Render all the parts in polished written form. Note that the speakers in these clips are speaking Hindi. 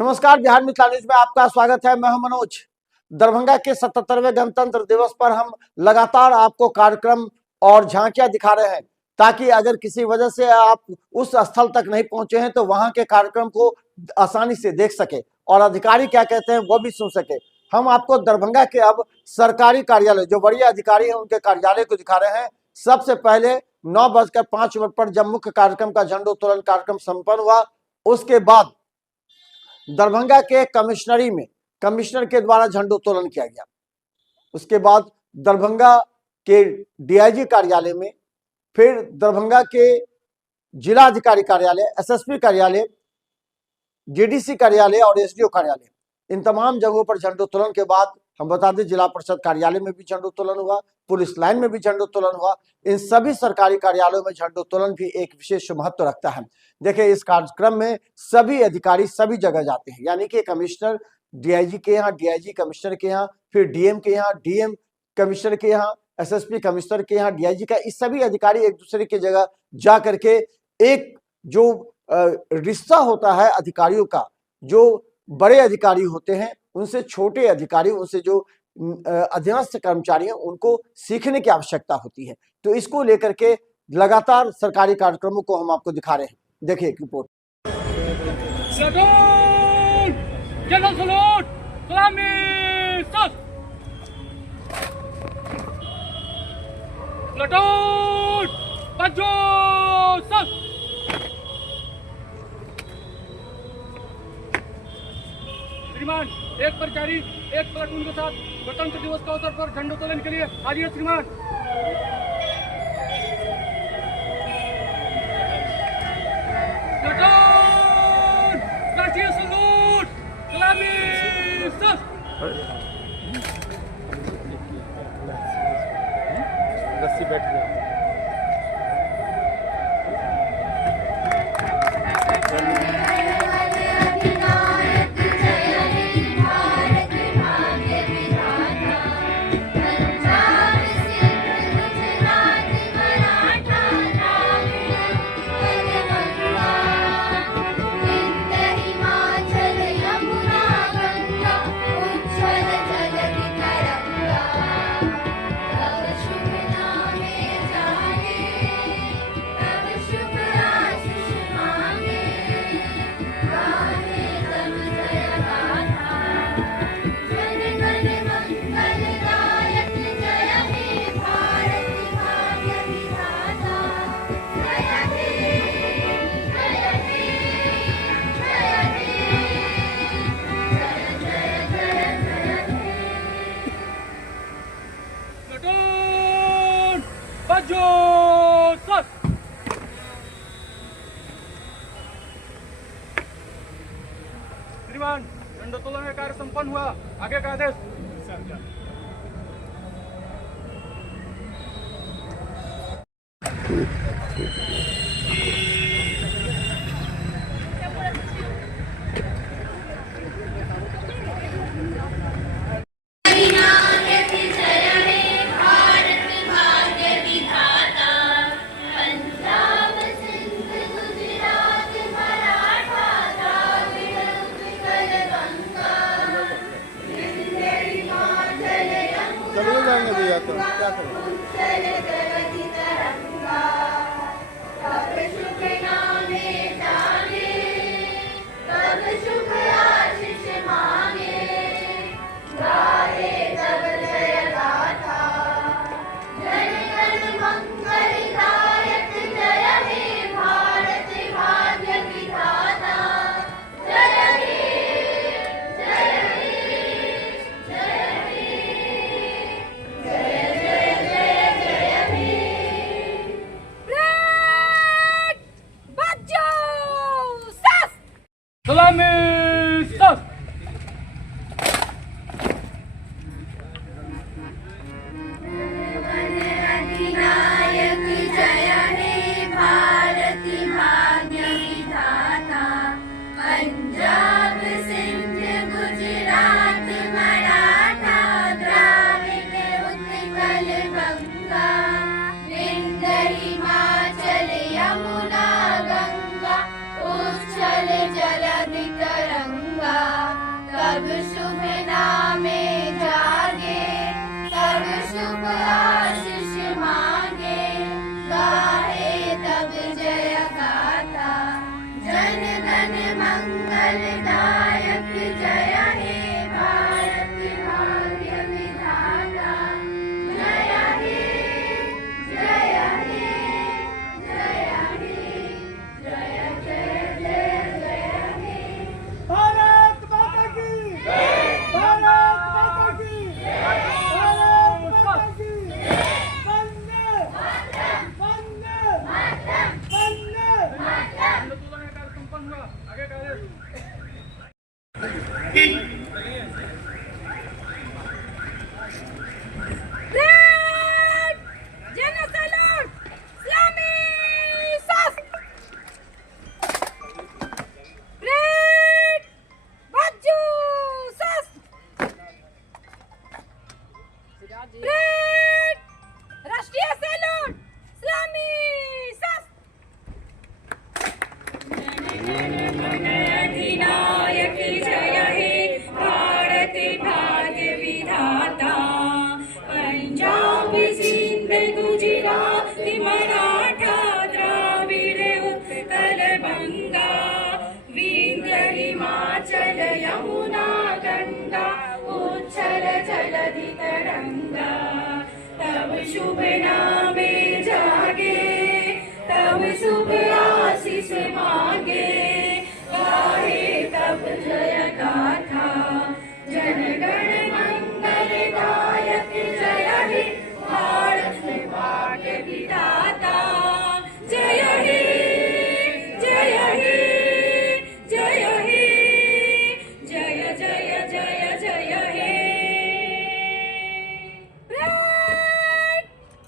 नमस्कार, बिहार मिथिला न्यूज में आपका स्वागत है। मैं हूं मनोज। दरभंगा के 77वें गणतंत्र दिवस पर हम लगातार आपको कार्यक्रम और झांकियां दिखा रहे हैं, ताकि अगर किसी वजह से आप उस स्थल तक नहीं पहुंचे हैं तो वहां के कार्यक्रम को आसानी से देख सके और अधिकारी क्या कहते हैं वो भी सुन सके। हम आपको दरभंगा के अब सरकारी कार्यालय, जो बड़े अधिकारी हैं उनके कार्यालय को दिखा रहे हैं। सबसे पहले 9:05 पर जब मुख्य कार्यक्रम का झंडोत्तोलन कार्यक्रम संपन्न हुआ, उसके बाद दरभंगा के कमिश्नरी में कमिश्नर के द्वारा झंडोत्तोलन किया गया। उसके बाद दरभंगा के डीआईजी कार्यालय में, फिर दरभंगा के जिला अधिकारी कार्यालय, एसएसपी कार्यालय, जेडीसी कार्यालय और एसडीओ कार्यालय, इन तमाम जगहों पर झंडोत्तोलन के बाद हम बता दें जिला परिषद कार्यालय में भी झंडोत्तोलन हुआ, पुलिस लाइन में भी झंडोत्तोलन हुआ। इन सभी सरकारी कार्यालयों में झंडोत्तोलन भी एक विशेष महत्व रखता है। देखिए, इस कार्यक्रम में सभी अधिकारी सभी जगह जाते हैं, यानी कि कमिश्नर डीआईजी के यहाँ, डीआईजी कमिश्नर के यहाँ, फिर डीएम के यहाँ, डीएम कमिश्नर के यहाँ, एसएसपी कमिश्नर के यहाँ, डीआईजी का, इस सभी अधिकारी एक दूसरे की जगह जा करके एक जो रिश्ता होता है अधिकारियों का, जो बड़े अधिकारी होते हैं उनसे छोटे अधिकारी, उनसे जो अधीनस्थ कर्मचारी हैं, उनको सीखने की आवश्यकता होती है। तो इसको लेकर के लगातार सरकारी कार्यक्रमों को हम आपको दिखा रहे हैं। देखिए एक रिपोर्ट। श्रीमान, एक परिचारी एक प्लाटून के साथ गणतंत्र दिवस के अवसर पर झंडोत्तोलन के लिए आइए श्रीमान। राष्ट्रीय सैल्यूट, सलामी, रस्सी बैठ गया। श्रीमान, झंडोत्तोलन का कार्य संपन्न हुआ। आगे का आदेश। जाएंगे भैया तो क्या करें। गुजराती मराठा द्राविड़ उत्कल बंगा विंध्य हिमाचल यमुना गंगा उच्छल जलधि तरंगा तब शुभ नामे जागे तब शुभ आशीष मांगे गाहे तब जय गाथा जनगण मंगलदायक जय हे भारत भाग्य विधाता जय हे जय हे जय हे जय जय जय जय हे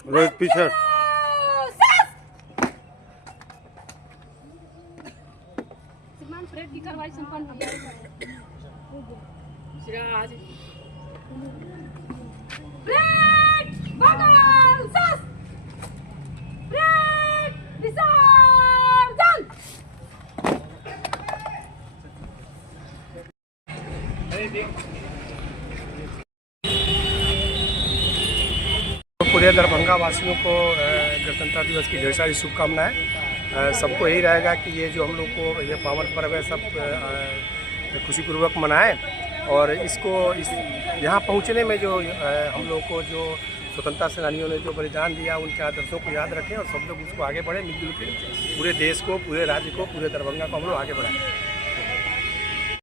रोहित पीछे श्रीमान परेड की कार्रवाई संपन्न सिराज परेड बगल सस परेड विसर्जन पूरे दरभंगा वासियों को गणतंत्र दिवस की ढेर सारी शुभकामनाएं। सबको यही रहेगा कि ये जो हम लोग को ये पावन पर्व है सब खुशीपूर्वक मनाएं और इसको यहाँ पहुँचने में जो हम लोग को जो स्वतंत्रता सेनानियों ने जो बलिदान दिया उनके आदर्शों को याद रखें और सब लोग उसको आगे बढ़ें, मिलजुल के पूरे देश को, पूरे राज्य को, पूरे दरभंगा को हम लोग आगे बढ़ाएं।